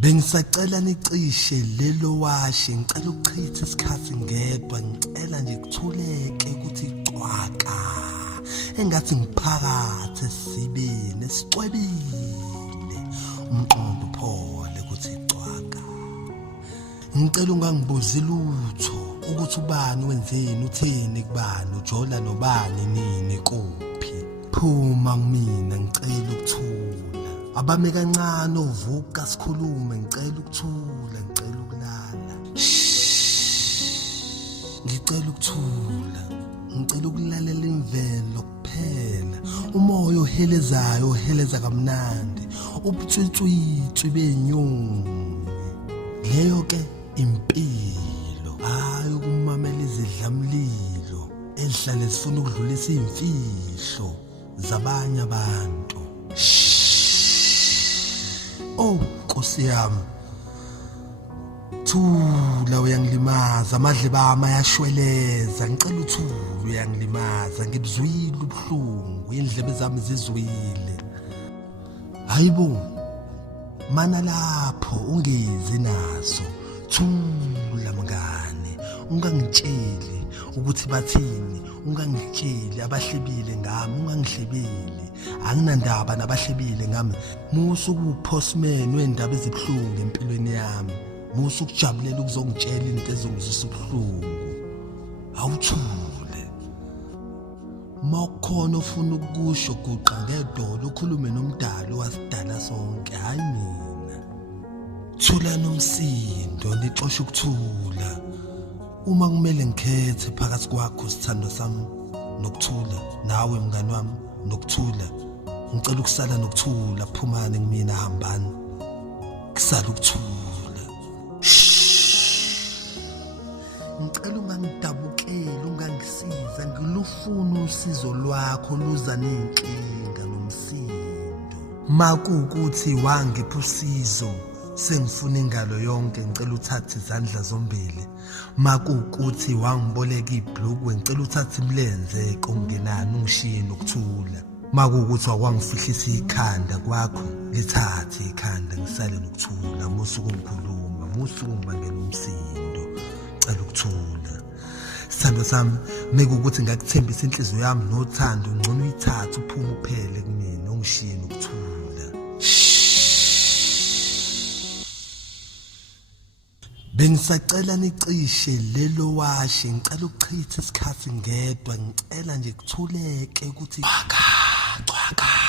Bengisacela nicishe lelo washe ngicela ukuchitha isikhathi ngedwa ngicela nje kuthuleke ukuthi cwaka engathi ngiphakathi esibeni esicwebile umqondo uphole ukuthi cwaka ngicela ungangibuzi lutho ukuthi ubani wenzeni utheni kubani ujola nobani nini kuphi phuma kumina ngicela ukuthula abame kancane uvuka sikhulume ngicela ukuthula ngicela ukulala ngicela ukuthula ngicela ukulalela imvelo kuphela umoya ohelezayo oheleza kamnandi ubutswitswitswi benyoni leyo ke impilo hayi ukumamela izidlamlilo ezihlale zifuna ukudlulisa imfihlo zabanye abantu. Oh Nkosi yami thula uyangilimaza amadle bami ayashweleza ngicela uthula uyangilimaza ngibuzwile ubuhlungu indlebe zami zizwile hayibo mana lapho ungezi nazo thula mngane ungangitsheli ukuthi bathini ungangitsheli abahlebile ngami ungangihlebeli anginandaba nabahlebile ngami musu kuphosman wendaba ezibhlungu empilweni yami musu kujabulela ukuzongitshela into ezongizwisa ubuhlungu awuthule makhona ufuna ukusho guqa ngedolo ukhulume nomdali wasidala sonke hayi mina thula nomsindo nixosha ukuthula uma kumele ngikhethe phakathi kwakho sithando sami nokuthula nawe mngani wami nokuthula ngicela ukusala nokuthula phumane kumina hambani kusala ukuthula ngicela ungangidabukeli ungangisiza ngilufuna usizo lwakho luza nenkinga nomsindo makuukuthi wangipha usizo sengifuna ingalo yonke ngicela uthathe izandla zombili makuukuthi wangiboleka ibhlukwe ngicela uthathe imlenze kongenani ungishiye nokuthula makuukuthi wakwangifihlisa ikhanda kwakho lithathe ikhanda ngisale nokuthula musuku ngikhuluma musuku ngibangela umsindo ngicela ukuthula sithando sami mekuukuthi ngakuthembisa inhliziyo yami nothando ngcono uyithathe uphume uphele kumina ungishiye nokuthula. Bengisacela nicishe lelo washe ngicela ukuchitha isikhathi ngedwa ngicela nje kuthuleke ukuthi cwaka